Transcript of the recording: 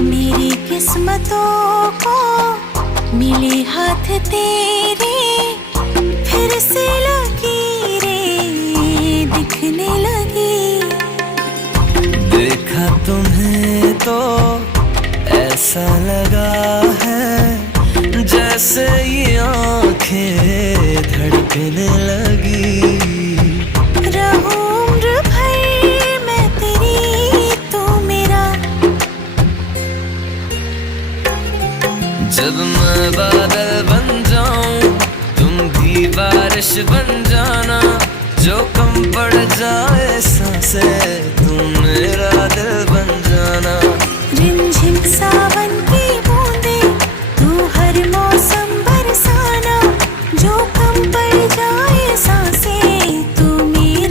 मेरी किस्मतों को मिले हाथ तेरे, फिर से लकीरें दिखने लगी। देखा तुम्हें तो ऐसा लगा है जैसे ये आंखें धड़कने लगी। रहूं उम्र भर मैं तेरी, तू मेरा। जब मैं बादल बन जाऊं तुम भी बारिश बन जाना, जो कम पड़ जाए सांसें